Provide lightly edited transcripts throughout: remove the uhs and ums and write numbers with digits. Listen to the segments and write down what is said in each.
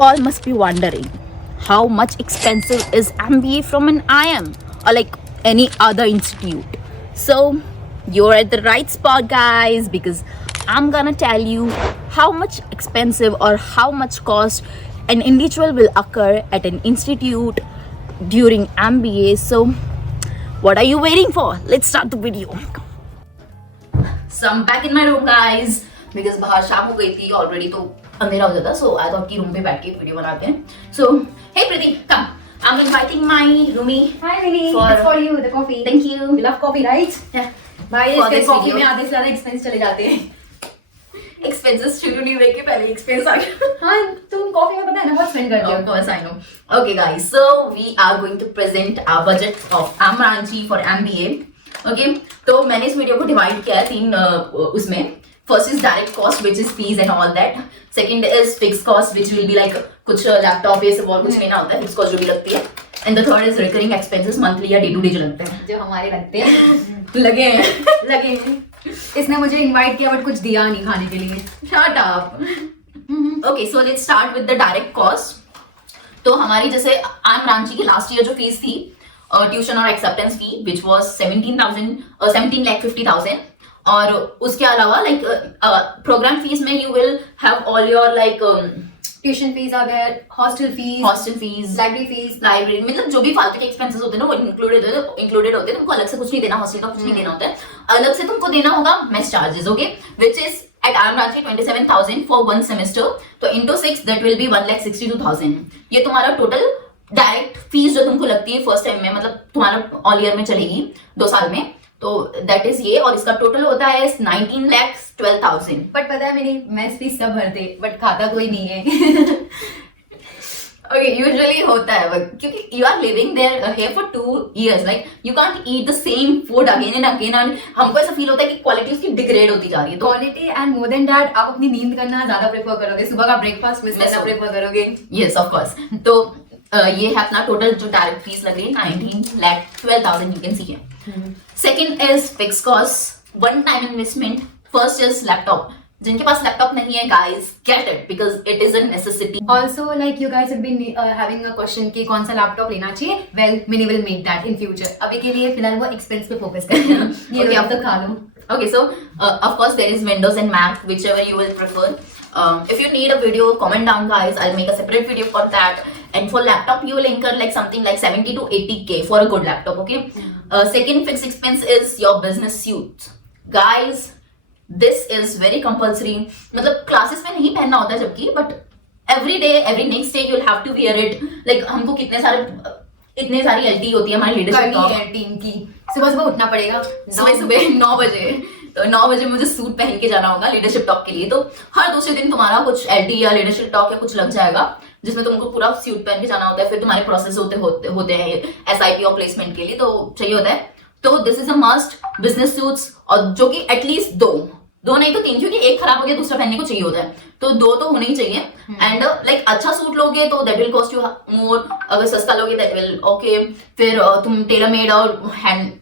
all must be wondering how much expensive is MBA from an IM or like any other institute. So you're at the right spot, guys, because I'm gonna tell you how much expensive or how much cost an individual will occur at an institute during MBA. So what are you waiting for? Let's start the video. So I'm back in my room, guys, because बाहर शाम हो गई थी already, तो अंधेरा हो जाता. So I thought कि रूम पे बैठ के वीडियो बनाते हैं. So hey Preeti, come. I'm inviting my roomie. Hi Vinny, For- it's for you, the coffee. Thank you. You love coffee, right? Yeah. भाई For इसके this कॉफी video. में आधे से ज्यादा एक्सपेंस चले जाते हैं. Expenses शुरू नहीं हुए के पहले expense आ गया. हाँ, तुम कॉफी में पता है ना बहुत स्पेंड करते Of हो. course, I know. Okay, guys. So we are going to present our budget of Amranchi for MBA. Okay. तो मैंने इस वीडियो को डिवाइड किया है तीन उसमें. First is direct cost, which is fees and all that. Second is fixed cost, which will be like कुछ laptop ये सब और कुछ लेना होता है. Fixed cost जो भी लगती है. And the third is recurring expenses, monthly या day to day जो लगते हैं. जो हमारे लगते हैं. लगे हैं. लगे हैं. इसने मुझे इनवाइट किया बट कुछ दिया नहीं खाने के लिए. Shut up. Okay, so let's start with the direct cost. तो हमारी जैसे आमरांची की लास्ट ईयर जो फीस थी ट्यूशन और एक्सेप्टेंस फी विच वॉज 17,50,000 और उसके अलावा लाइक प्रोग्राम फीस में you will have all your like tuition fees आ गया, hostel fees, hostel fees, library fees, library, मतलब जो भी फालतू के एक्सपेंसेस होते हैं ना वो इंक्लूडेड होते हैं. तुमको अलग से कुछ नहीं देना, हॉस्टल का कुछ नहीं देना होता है. अलग से तुमको देना होगा mess charges. Okay, which is at Amranchi 27,000 for one semester. तो into 6 that will be 1,62,000. ये तुम्हारा टोटल डायरेक्ट फीस जो तुमको लगती है फर्स्ट टाइम में, मतलब तुम्हारा ऑल ईयर में चलेगी 2 साल में, तो दैट इज ये. और इसका टोटल होता है 19,12,000. बट पता है मेरी मेस फीस सब भरते बट खाता कोई नहीं है. Okay, usually होता है क्योंकि you are living there here for 2 years, like you can't eat the same food again and again, and हमको ऐसा फील होता है कि क्वालिटी उसकी डिग्रेड होती जा रही है. तो quality and more than that आप अपनी नींद करना ज्यादा प्रेफर करोगे, सुबह का ब्रेकफास्ट मिस करना प्रेफर करोगे. yes, of course. तो ये है अपना टोटल जो डायरेक्ट फीस लग रही है 19,12,000 you can see here. Second is fixed cost, one time investment. First is laptop. जिनके पास लैपटॉप नहीं है guys, get it because it is a necessity. Also, like you guys have been having a question कि कौन सा laptop लेना चाहिए. Well, Mini will make that in future. अभी के लिए फिलहाल वो एक्सपेंस पे फोकस करते हैं. ये Okay. अब तक खा लो. Okay, so of course there is Windows and Mac, whichever you will prefer. If you need a video, comment down, guys. I'll make a separate video for that. And for laptop, you will incur like something like 70 to 80K for a good laptop. Okay. Second fixed expense is your business suit, guys. This is very compulsory. मतलब classes में नहीं पहनना होता है जबकि, but every day every next day you will have to wear it. Like हमको इतने सारी एलटी होती है हमारी लीडरशिप टीम की. सुबह सुबह उठना पड़ेगा. सुबह 9 बजे. तो 9 बजे मुझे सूट पहन के जाना होगा लीडरशिप टॉक के लिए. तो हर दूसरे दिन तुम्हारा कुछ एलटी या लीडरशिप टॉक या कुछ लग जाएगा जिसमें तुमको पूरा सूट पहन के जाना होता है. फिर तुम्हारे प्रोसेस होते हैं SIP और प्लेसमेंट के लिए, तो चाहिए होता है. तो this is a must business suits, और जो कि एटलीस्ट दो नहीं तो 3, क्योंकि एक खराब हो गया दूसरा पहनने को चाहिए होता है, तो 2 तो होने ही चाहिए. एंड लाइक अच्छा सूट लोगे तो that will cost you more. अगर सस्ता लोगे दैट विल ओके. फिर तुम टेलर मेड और हैंड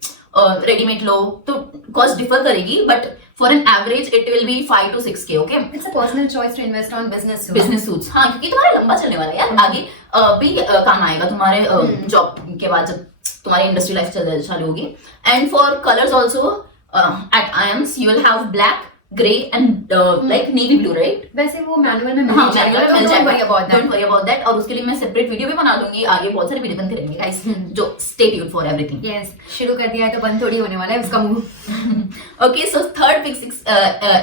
रेडीमेड लो तो कॉस्ट डिफर करेगी, but for an average it will be 5 to 6K. Okay, It's a personal choice to invest on business suit. Business suits. हाँ, क्योंकि तुम्हारा लंबा चलने वाला है यार, आगे भी काम आएगा तुम्हारे जॉब के बाद जब तुम्हारी इंडस्ट्री लाइफ चालू होगी. And for colours also at IIMs you will have black, grey and like navy blue, right? वैसे वो मैनुअल में हाँ, मिल जाएगा. manual मिल Don't worry जाएगा. about that. Don't worry about that. और उसके लिए मैं सेपरेट वीडियो भी बना दूंगी. आगे बहुत सारे वीडियो बनते रहेंगे guys, जो stay tuned for everything. Yes, शुरू कर दिया है तो बंद थोड़ी होने वाला है उसका मुंह. Okay, so third fixed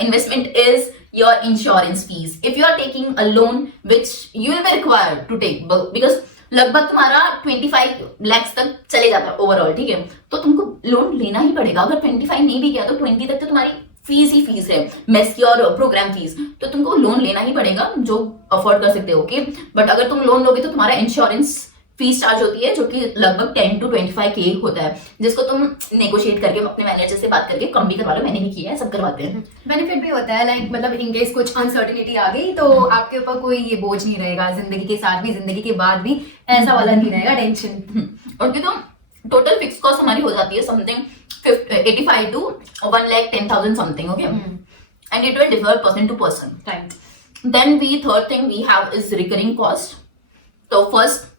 investment is your insurance fees. If you are taking a loan which you will be required to take, because लगभग तुम्हारा 25 lakhs तक चले जाता है ओवरऑल, ठीक है, तो तुमको लोन लेना ही पड़ेगा. अगर 25 नहीं भी गया तो 20 तक तो तुम्हारी फीस ही फीस है, मेस की और प्रोग्राम फीस, तो तुमको लोन लेना ही पड़ेगा जो अफोर्ड कर सकते हो. ओके, बट अगर तुम लोन लोगे तो तुम्हारा इंश्योरेंस फीस चार्ज होती है जो कि लगभग 10 to 25K होता है, जिसको तुम नेगोशिएट करके अपने मैनेजर से बात करके कम भी करवा लो. मैंने भी किया है, सब करवाते हैं. बेनिफिट भी होता है, लाइक मतलब इन केस कुछ अनसर्टेनिटी आ गई तो आपके ऊपर कोई ये बोझ नहीं रहेगा. जिंदगी के साथ भी जिंदगी के बाद भी ऐसा वाला नहीं रहेगा टेंशन. और क्यों तो टोटल फिक्स कॉस्ट हमारी हो जाती है something 85 to 1,10,000 something. Okay, and it will differ person to person. Right. Then third thing we have is recurring cost. तो फर्स्ट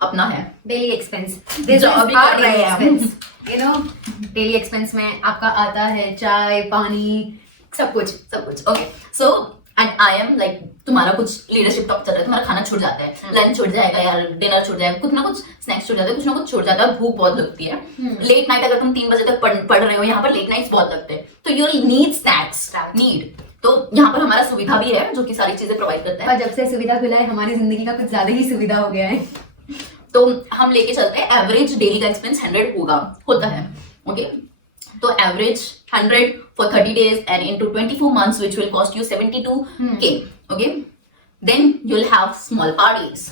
अपना है डेली एक्सपेंस, जो अभी कर रहे हैं हम। यू नो, डेली एक्सपेंस में आपका आता है चाय पानी सब कुछ। Okay so and I am like, तुम्हारा कुछ लीडरशिप टॉक चल रहा है, तुम्हारा खाना छूट जाता है, लंच छूट जाएगा यार, डिनर छूट जाएगा, कुछ ना कुछ स्नैक्स छूट जाता है, कुछ ना कुछ छूट जाता है, भूख बहुत लगती है, लेट नाइट अगर तुम 3 बजे तक पढ़ रहे हो, यहाँ पर लेट नाइट्स बहुत लगते हैं, तो यू नीड स्नैक्स, नीड। तो यहाँ पर हमारा सुविधा भी है जो कि सारी चीजें प्रोवाइड करता है। और जब से सुविधा खुला है हमारी जिंदगी का कुछ ज्यादा ही सुविधा हो गया है। तो हम लेके चलते हैं एवरेज डेली का एक्सपेंस 100 होता है। ओके तो average 100 for 30 days and into 24 months which will cost you 72K. Okay, then you'll have small parties.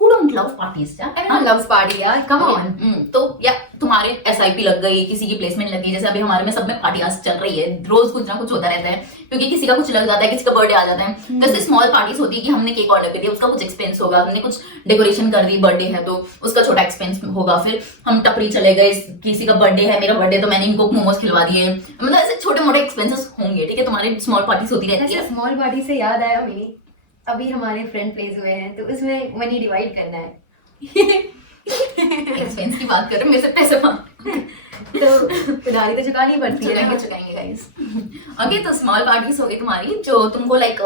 Who don't love parties? Everyone loves party यार, come on. तो या तुम्हारे SIP लग गई, किसी की प्लेसमेंट लग गई, जैसे अभी हमारे में सब में पार्टियां चल रही है, रोज कुछ ना कुछ होता रहता है, क्योंकि किसी का कुछ लग जाता है, किसी का बर्थडे आ जाता है। तो ऐसे स्मॉल पार्टीज होती है कि हमने केक ऑर्डर कर दिया, उसका कुछ एक्सपेंस होगा, हमने कुछ डेकोरेशन कर दी, बर्थडे है तो उसका छोटा एक्सपेंस होगा, फिर हम टपरी चले गए, किसी का बर्थडे है, मेरा बर्थडे तो मैंने इनको मोमोज खिलवा दिए, मतलब ऐसे छोटे मोटे एक्सपेंसेस होंगे। ठीक है, तुम्हारी स्मॉल पार्टीज होती रहती है। स्मॉल पार्टी से याद आया मुझे, अभी हमारे फ्रेंड प्लेस हुए हैं तो उसमें मनी डिवाइड करना है। एक्सपेंस की बात कर रहे हो, मेरे से पैसे मांग तो उधारी तो चुकानी पड़ती है। चुकाएंगे गाइस। ओके तो स्मॉल पार्टीज हो गई तुम्हारी, जो तुमको like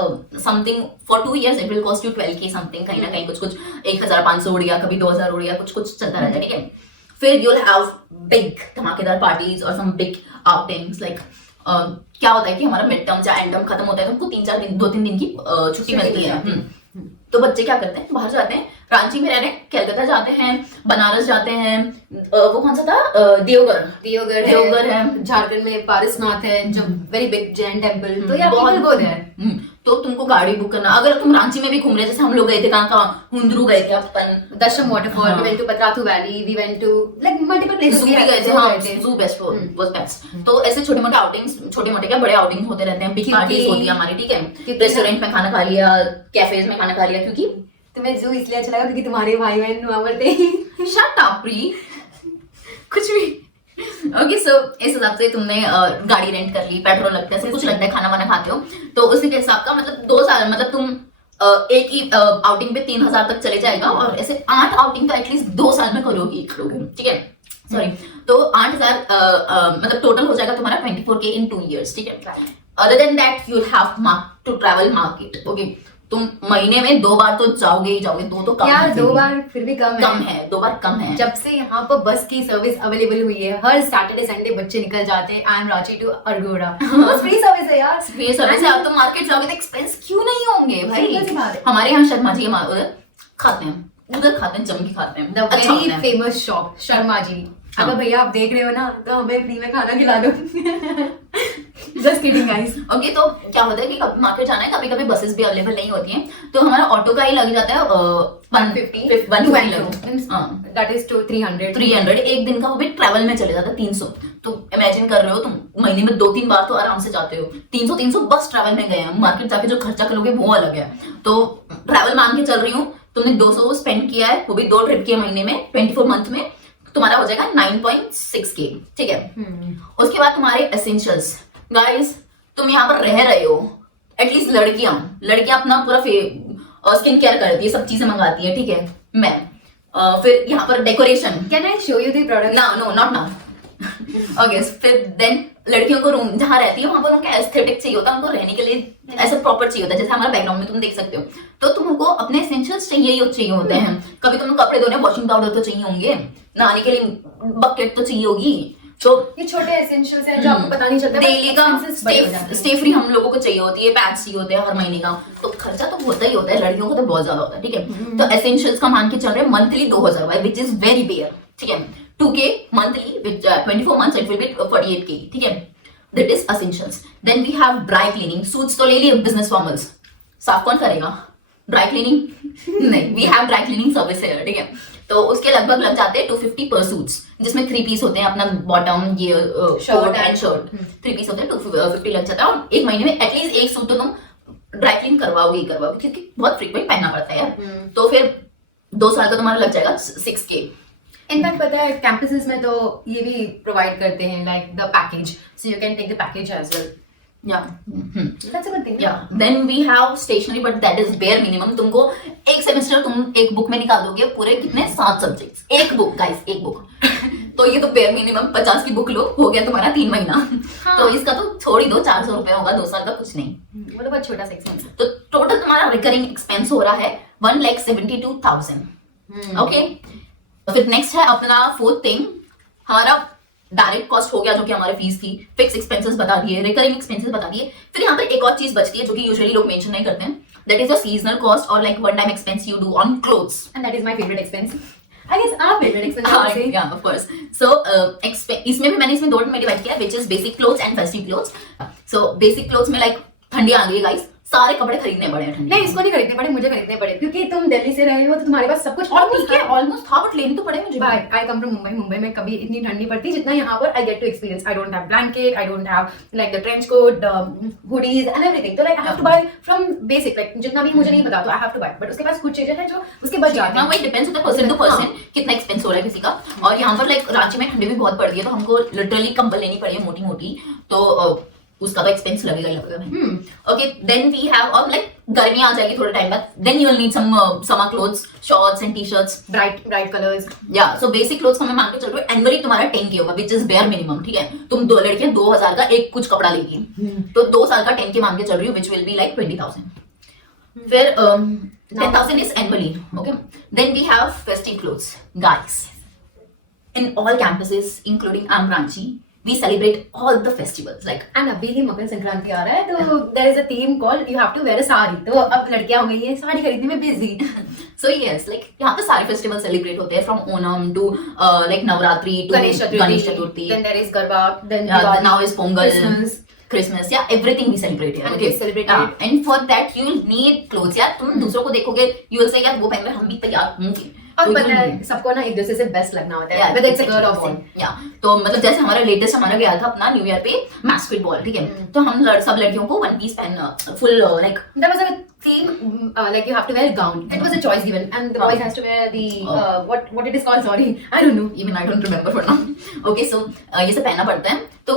something for 2 years it will cost you 12K something, कहीं ना कहीं कुछ 1500 उड़ गया, कभी 2000 उड़ गया, कुछ चलता रहता है। ठीक है, फिर यू विल हैव बिग धमाकेदार पार्टीज और सम बिग आउटिंग्स। लाइक क्या होता है कि हमारा मिड टर्म या एंड टर्म खत्म होता है तो हमको 2-3 दिन की छुट्टी मिलती है। तो बच्चे क्या करते हैं, बाहर जाते हैं, रांची में रह रहे हैं, कलकत्ता जाते हैं, बनारस जाते हैं, वो कौन सा था, देवघर है, झारखंड में पारसनाथ है जो वेरी बिग जैन टेम्पल, तो या बहुत गो देयर। तो तुमको गाड़ी बुक करना, अगर तुम रांची में भी घूम रहे, जैसे हम लोग गए थे, कहाँ हुंदरू गए थे अपन, Dassam waterfall, we went to Patratu valley, we went to like multiple places, zoo भी गए थे। हाँ, ज़ू बेस्ट वाज बेस्ट। तो ऐसे छोटे मोटे आउटिंग्स, छोटे मोटे क्या बड़े आउटिंग्स होते रहते हैं, बिग पार्टीज होती है हमारी। ठीक है, रेस्टोरेंट में खाना खा लिया, कैफेज में खाना खा लिया, क्योंकि तुम्हें ज़ू इसलिए अच्छा लगा क्योंकि तुम्हारे भाई बहन वहां पर थे। शट अप प्री, कुछ भी। ओके सो इस हिसाब से तुमने गाड़ी रेंट कर ली, पेट्रोल लगता है, सब कुछ लगता है, खाना वाना खाते हो, तो उसी के हिसाब का मतलब 2 साल, मतलब तुम एक ही आउटिंग पे 3000 तक चले जाएगा, और ऐसे 8 आउटिंग का एटलीस्ट 2 साल में करोगे। ठीक है, सॉरी, तो 8000 मतलब टोटल हो जाएगा तुम्हारा 24K in 2 years। ठीक है, other than that you have to travel market. Okay, तुम महीने में 2 बार तो जाओगे ही जाओगे, 2 तो कम यार है, 2 बार फिर भी कम है। 2 बार कम है। जब से यहाँ पर बस की सर्विस अवेलेबल हुई है, हर सैटरडे संडे बच्चे निकल जाते हैं, I am Ranchi to Argora, free service है यार। फ्री सर्विस है, अब तुम मार्केट जाओगे तो एक्सपेंस क्यों नहीं होंगे भाई। बात हमारे यहाँ शर्मा जी उधर खाते हैं, जम के खाते हैं, द अच्छा वेरी होता है। Famous shop Sharma ji. अगर भैया आप देख रहे हो ना तो हमें फ्री में खाना खिला दो। Just kidding guys. ओके तो क्या होता है कि मार्केट जाना है, कभी कभी बसेस भी अवेलेबल नहीं होती हैं, तो हमारा ऑटो का ही लग जाता है 150 दैट इज टू 300 एक दिन का, वो भी ट्रैवल में चले जाता है 300। तो इमेजिन कर रहे हो तुम, महीने में 2-3 बार तो आराम से जाते हो, 300 बस ट्रैवल में गए हैं, मार्केट जाके जो खर्चा करोगे वो अलग है। तो ट्रैवल मान के चल रही हूँ, तुमने 200 स्पेंड किया है, वो भी 2 ट्रिप किए महीने में, 24 मंथ में, तुम्हारा हो जाएगा 9.6K। ठीक है, उसके बाद तुम्हारे एसेंशियल्स। गाइस तुम यहाँ पर रह रहे हो, एटलीस्ट लड़कियां अपना पूरा स्किन केयर करती है, सब चीजें मंगाती है। ठीक है, मैं फिर यहाँ पर decoration, can I show you the product? No not now. Okay, फिर देन लड़कियों को रूम जहाँ रहती है वहां पर उनका एस्थेटिक चाहिए होता है, उनको रहने के लिए ऐसा प्रॉपर चाहिए होता है, जैसे हमारा बैकग्राउंड में तुम देख सकते हो। तो तुमको अपने एसेंशियल्स चाहिए होते हैं। कभी तुमको कपड़े धोने वॉशिंग पाउडर तो चाहिए होंगे, नहाने के लिए बकेट तो चाहिए होगी। तो ये छोटे एसेंशियल्स हैं जो आपको पता नहीं चलता, डेली का स्टे फ्री हम लोगों को चाहिए होती है, पैड्स चाहिए होते हैं हर महीने का, तो खर्चा तो होता ही होता है, लड़कियों को तो बहुत ज्यादा होता है। ठीक है, तो एसेंशियल्स का मान के चल रहे हैं monthly 2000, which is very bare. ठीक है, 2K monthly with 24 months it will be 48K. ठीक है, that is essentials. Then we have dry cleaning. Suits तो ले लिए, business formals साफ कौन करेगा? ड्राई क्लीनिंग नहीं, we have dry cleaning service है। ठीक है, तो उसके लगभग लग जाते हैं 250 per suits, जिसमें 3 पीस होते हैं, अपना बॉटम, ये कोट एंड शर्ट, 3 पीस होते हैं, 250 लग जाता है। और एक महीने में एटलीस्ट एक सूट तो तुम ड्राई क्लीन करवाओगे क्योंकि बहुत फ्रीक्वेंट पहनना पड़ता है यार। तो फिर 2 साल का तुम्हारा लग जाएगा 6K। इनफैक्ट पता है कैंपसेस में तो ये भी प्रोवाइड करते हैं, like the package, so you can take the package as well. Yeah. That's a good thing. Yeah. Then we have stationery, but that is bare minimum. तुमको एक सेमेस्टर तुम एक बुक में निकाल दोगे पूरे कितने 7 सब्जेक्ट्स, एक बुक गाइस, एक बुक तो ये तो बेयर मिनिमम 50 की बुक लो, हो गया तुम्हारा 3 महीना। हाँ। तो इसका तो छोड़ ही दो, 400 रुपए होगा 2 साल का, कुछ नहीं। वो तो बहुत छोटा सा एक्सपेंस है। तो टोटल तुम्हारा रिकरिंग एक्सपेंस हो रहा है 1,72,000। ओके, फिर नेक्स्ट है अपना फोर्थ थिंग, हमारा डायरेक्ट कॉस्ट हो गया जो कि हमारी फीस थी, फिक्स एक्सपेंसेस बता दिए, रिकरिंग एक्सपेंसेस बता दिए। फिर यहाँ पर एक और चीज बचती है जो कि यूजुअली लोग मेंशन नहीं करते हैं, that is your seasonal cost और like one time expense you do on clothes. And that is my favorite expense. I guess our favorite expense. I would say. Yeah, of course. So इसमें भी मैंने इसमें 2 में divide किया, which is basic clothes and festive clothes. So basic clothes में like ठंडी आ गई है गाइस, सारे कपड़े खरीदने पड़े हैं ठंडी। नहीं, इसको नहीं खरीदने पड़े, मुझे खरीदने पड़े, क्योंकि तुम दिल्ली से रहे हो तो तुम्हारे पास सब कुछ ऑलमोस्ट था, बट लेने तो पड़े मुझे। आई कम फ्रॉम मुंबई में कभी इतनी ठंड नहीं पड़ती जितना यहाँ पर I get to experience. I don't have blanket, I don't have like the trench coat, hoodies and everything. तो like I have to buy from basic, like जितना भी मुझे नहीं पता तो I have to buy, but उसके पास कुछ चीजें हैं जो उसके बाद जाती हैं। वही डिपेंड्स होता है पर्सन टू पर्सन कितना एक्सपेंस हो रहा है किसी का। और यहाँ पर लाइक रांची में ठंडी भी बहुत पड़ रही है, तो हमको लिटरली कंबल लेनी पड़ी है मोटी मोटी, तो उसका तो एक्सपेंस लगेगा ही लगेगा। ओके, देन वी हैव, और लाइक गर्मी आ जाएगी थोड़े टाइम बाद, then you will need some summer clothes, shorts and T-shirts, bright colours. या सो बेसिक क्लोथ्स को मैं मान के चल रही हूँ एनुअली तुम्हारा 10K होगा, विच इज बेयर मिनिमम। ठीक है, तुम 2 लड़कियां 2,000 का एक कुछ कपड़ा लेगी, तो 2 साल का 10K मान के चल रही हूँ, विच विल बी लाइक 20,000। फिर 10,000 is annually. Okay, then we have festive clothes guys. In all campuses including Ranchi, we celebrate all the festivals like and अभी ही मकर संक्रांति आ रहा है, तो there is a theme called you have to wear a sari. तो अब लड़कियां हो गई हैं साड़ी खरीदने में बिजी। so yes, like यहाँ पे सारे फेस्टिवल सेलिब्रेट होते हैं, from Onam to like Navratri to Ganesh Chaturthi, then there is Garba, then now is Pongal, Christmas. Christmas, yeah, everything we celebrate here. And Okay, we celebrate it. And for that you will need clothes. यार तुम दूसरों को देखोगे, you will say यार वो पहन रहे, हम भी तैयार होंगे। और तो पता you है will- सबको ना एक दूसरे से बेस्ट लगना होता है, Yeah, whether it's a girl or boy. yeah. तो मतलब जैसे हमारा लेटेस्ट हमारा गया था अपना न्यू ईयर पे मैस्क्विड बॉल, ठीक है, तो हम सब लड़कियों को 1 piece पहन full like There was a theme like you have to wear a gown. It was a choice given, and the boys has to wear the what it is called. Sorry, I don't know. Even I don't remember for now. Okay, so ये सब पहनना पड़ता है, तो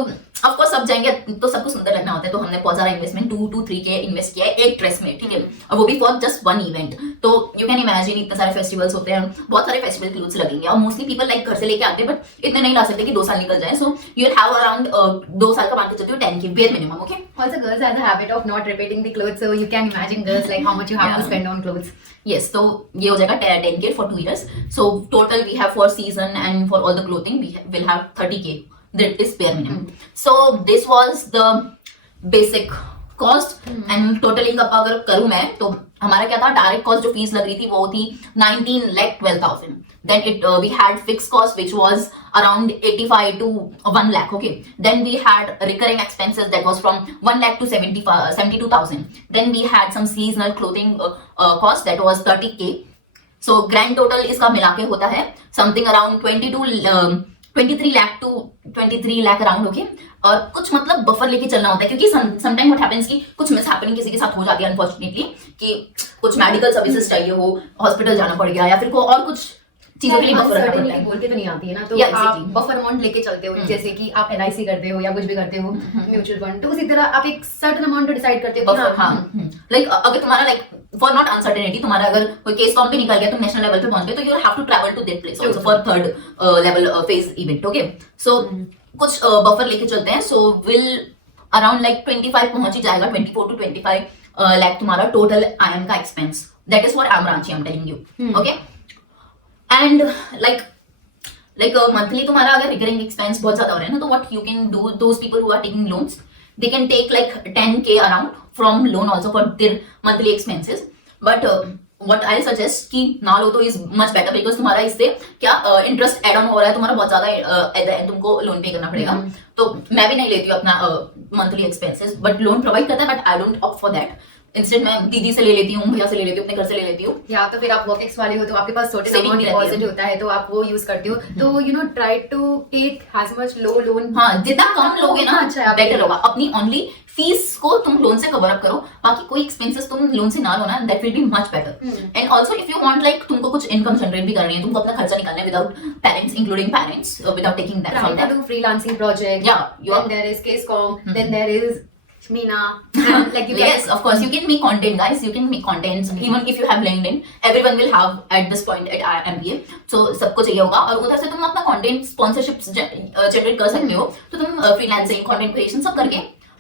of course सब जाएंगे तो सबको सुंदर लगना होता है, तो हमने बहुत सारा इन्वेस्टमेंट 2 to 3K इन्वेस्ट किया है एक ड्रेस में, ठीक है, और वो भी फॉर जस्ट 1 इवेंट। तो यू कैन इमेजिन इतने सारे फेस्टिवल्स होते हैं, बहुत सारे फेस्टिवल क्लोथ्स लगेंगे, और मोस्टली पीपल लाइक घर से लेके आते हैं, बट इतने नहीं ला सकते कि 2 साल निकल जाए। So you will have around 2 साल का मान के चलते हो 10K bare minimum. Okay, Also, girls have the habit of not repeating the clothes, so you can imagine girls like how much you have to Yeah. spend on clothes. yes, तो ये हो जाएगा 10K for 2 years. So total we have for season and for all the clothing we will have 30K. That is bare minimum. So this was the basic cost and totaling up अगर करूँ मैं तो हमारा क्या था, direct cost जो fees लग रही थी वो थी 19,12,000. Then we had fixed cost which was around 85 to 1 lakh. Okay. Then we had recurring expenses that was from 1 lakh to 72,000. Then we had some seasonal clothing cost that was 30K. So grand total इसका मिला के होता है something around 23 lakh to 23 lakh around. Okay, और कुछ मतलब buffer लेके चलना होता है, क्योंकि समटाइम व्हाट हैपेंस कि कुछ मिस हैपनिंग किसी के साथ हो जाती है अनफॉर्चुनेटली, कि कुछ मेडिकल सर्विसेज चाहिए हो, हॉस्पिटल जाना पड़ गया, या फिर को और कुछ चीजों के लिए बफर रखना पड़ता है। बोल के तो नहीं आती है ना, तो Yeah, आप exactly. बफर अमाउंट लेके चलते हो, जैसे कि आप LIC करते हो या कुछ भी करते हो, म्यूचुअल फंड, तो उसी तरह आप एक सर्टेन अमाउंट डिसाइड करते हो कि बफर, हाँ, लाइक अगर तुम्हारा लाइक फॉर नॉट अनसर्टेनिटी तुम्हारा अगर कोई केस फॉर्म पे निकल गया, तुम नेशनल लेवल पे पहुंच गए, तो you have to travel to that place also for 3rd level phase event. Okay, so कुछ बफर लेके चलते हैं, सो विल अराउंड लाइक 25 पहुंच ही जाएगा, 24 to 25 लाख तुम्हारा टोटल IM का expense, that is for Ranchi, I am telling you. Okay, and like monthly तुम्हारा अगर रिकरिंग एक्सपेंस बहुत ज्यादा हो रहा है ना, तो what you can do, those people who are taking loans, they can take like 10K around from loan also for their monthly expenses. But what I suggest कि ना लो तो is much better, because तुम्हारा इससे क्या interest add on हो रहा है, तुम्हारा बहुत ज्यादा तुमको लोन पे करना पड़ेगा। तो मैं भी नहीं लेती हूँ अपना monthly expenses, but loan provide करता है, but I don't opt for that. Instead मैं दीदी से ले लेती हूँ, भैया से ले लेती हूँ, अपने घर से ले लेती हूँ। या तो फिर आप वर्कएक्स वाले हो तो आपके पास छोटे Saving अमाउंट भी रहती है। डिपॉजिट होता है, तो आप वो यूज करते हो, तो you know try to take as much low loan. हाँ, जितना कम लोगे ना अच्छा है, बेटर होगा। अपनी ओनली फीस को तुम लोन से कवर अप करो, बाकी कोई एक्सपेंसेस तुम लोन से ना लो ना, that will be much better. And also if you want like तुमको कुछ इनकम जनरेट भी करनी है, तुमको अपना खर्चा निकालना है without parents, including parents, without taking that from Trying to that. do freelancing project. Yeah, you are- Then there is Kescom. Then there is Meena, and like you Yes, of course, you can make content, guys. You can make contents. Even if you have LinkedIn, everyone will have at this point at MBA. So सबको चाहिए होगा और उधर से तुम अपना content sponsorships generate कर सकते हो. तो तुम freelancing, content creation सब करके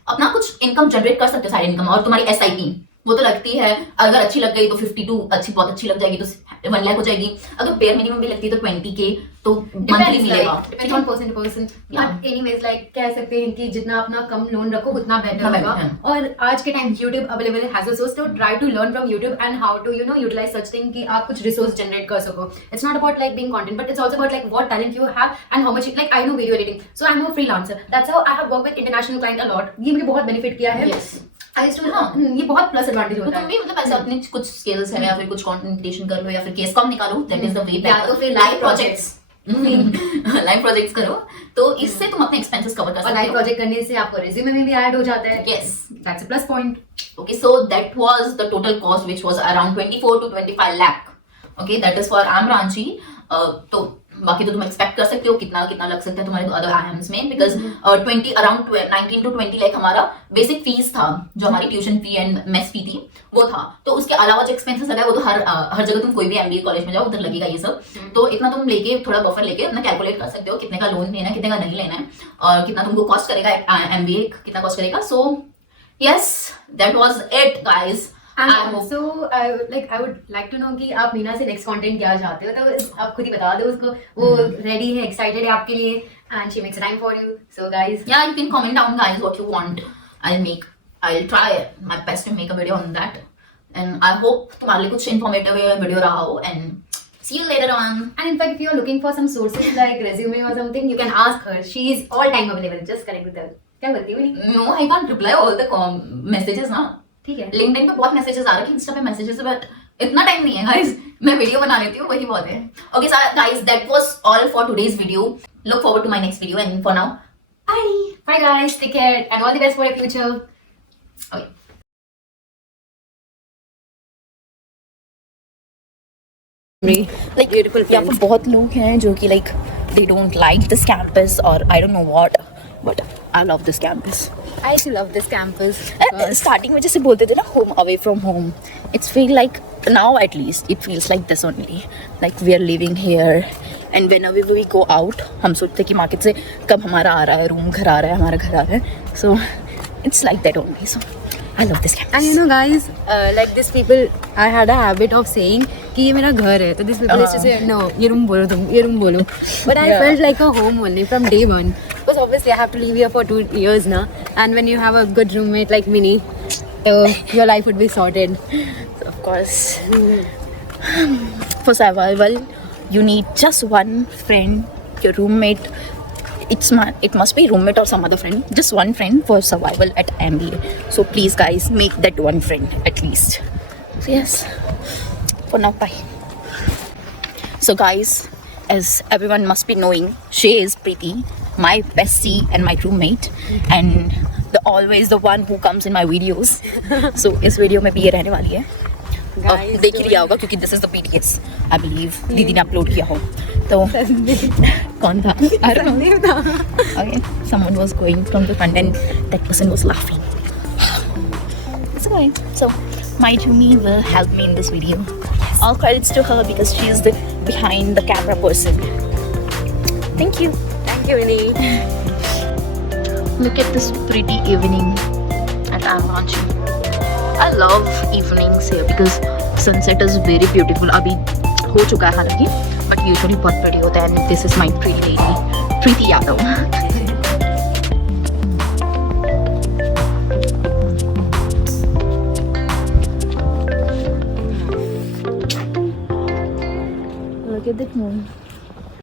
अपना कुछ income generate कर सकते हो, साइड income. और तुम्हारी SIP वो तो लगती है, अगर अच्छी लग गई तो 52 अच्छी बहुत अच्छी लग जाएगी तो 1 लाख हो जाएगी. अगर bare minimum भी लगती है तो 20K तो मंथली मिलेगा. Depends on person to person. But anyways, like कह सकते हैं कि जितना अपना कम लोन रखो उतना बेटर होगा. और आज के टाइम YouTube अवेलेबल है as a source, तो try to learn from YouTube and how to utilize such thing कि आप कुछ resource generate कर सको. It's not about like being content, but it's also about like what talent you have and how much like I know video editing, so I'm a freelancer. That's how I have worked with international client a lot. ये मुझे बहुत benefit किया है. Yes. ये बहुत plus advantage होता है. तुम भी मतलब ऐसे अपने कुछ स्किल्स है या फिर कुछ कंटेंट क्रिएशन कर लो या फिर केस कॉम निकालो, दैट इज द वे या तो फिर लाइव प्रोजेक्ट्स लाइव प्रोजेक्ट्स करो तो इससे तुम अपने एक्सपेंसेस कवर कर और सकते लाइव हो. प्रोजेक्ट करने से आपको रिज्यूमे में भी ऐड हो जाता है. Yes. That's a plus point. Okay, so that was the total cost, which was around 24 to 25 lakh. Okay, that is for AM Ranchi. तो बाकी तो तुम एक्सपेक्ट कर सकते हो कितना कितना लग सकता है तुम्हारे अदर आईएम्स में, बिकॉज 20 अराउंड 19 to 20 लाख हमारा बेसिक फीस था, जो हमारी ट्यूशन फी एंड मेस फी थी वो था. तो उसके अलावा जो एक्सपेंसेस है वो तो हर जगह तुम कोई भी एमबीए कॉलेज में जाओ उधर लगेगा ये सब. तो इतना तुम लेके थोड़ा बफर लेके अपना कैलकुलेट कर सकते हो कितने का लोन लेना है कितने का नहीं लेना है और कितना तुमको कॉस्ट करेगा एमबीए कितना कॉस्ट करेगा. So yes, that was it guys. And so I would like to know कि आप मीना से नेक्स्ट कंटेंट क्या चाहते हो, तो आप खुद ही बता दो उसको. वो रेडी है, एक्साइटेड है आपके लिए, and she makes time for you. So guys, yeah, you can comment down guys what you want. I'll try my best to make a video on that, and I hope तुम्हारे लिए कुछ informative video रहा हो. And see you later on. and in fact if you are looking for some sources like resume or something, you can ask her. She is all time available. Just connect with her. क्या बोलती हो? No, I can't reply all the messages ना. ठीक है. LinkedIn पे बहुत messages आ रहे हैं, इंस्टा पे मैसेजेस, बट इतना टाइम नहीं है गाइस. मैं वीडियो बना लेती हूँ वही बहुत है. Okay guys, that was all for today's video. Look forward to my next video and for now Bye guys, take care and all the best for your future. Okay. Like beautiful यहाँ पर बहुत लोग हैं जो कि like they don't like this campus और I don't know what, but I love this campus. I too love this campus. Starting में जैसे बोलते थे ना, home away from home, it's feel like now at least it feels like this only, like we are living here and whenever we go out हम सोचते हैं कि market से कब हमारा आ रहा है रूम, घर आ रहा है, हमारा घर आ रहा है. So it's like that only. So I love this campus. And you know guys, like this people, I had a habit of saying कि ये मेरा घर है, तो this people used to say no, ये रूम बोलो तुम, ये रूम बोलो. But I felt like a home only from day one. Because obviously I have to live here for 2 years now, and when you have a good roommate like Minnie, your life would be sorted. So of course, for survival, you need just one friend, your roommate. It must be roommate or some other friend. Just one friend for survival at MBA. So please, guys, make that one friend at least. So yes, for now, bye. So guys, as everyone must be knowing, she is Preeti, my bestie and my roommate, and always the one who comes in my videos. So इस video में भी ये रहने वाली है. देख ही लिया होगा क्योंकि this is the PDF I believe दीदी ने अपलोड किया हो. तो कौन था? I don't know. Okay, someone was going from the front and that person was laughing. It's okay. So my Jumi will help me in this video. All credits to her because she is the behind the camera person. Thank you. Thank you, Minnie. Look at this pretty evening at Ranchi. I love evenings here because sunset is very beautiful. अभी हो चुका है हालांकि, but usually बहुत pretty होता है. And this is my pretty lady, Preeti Yadav. Look at that moon.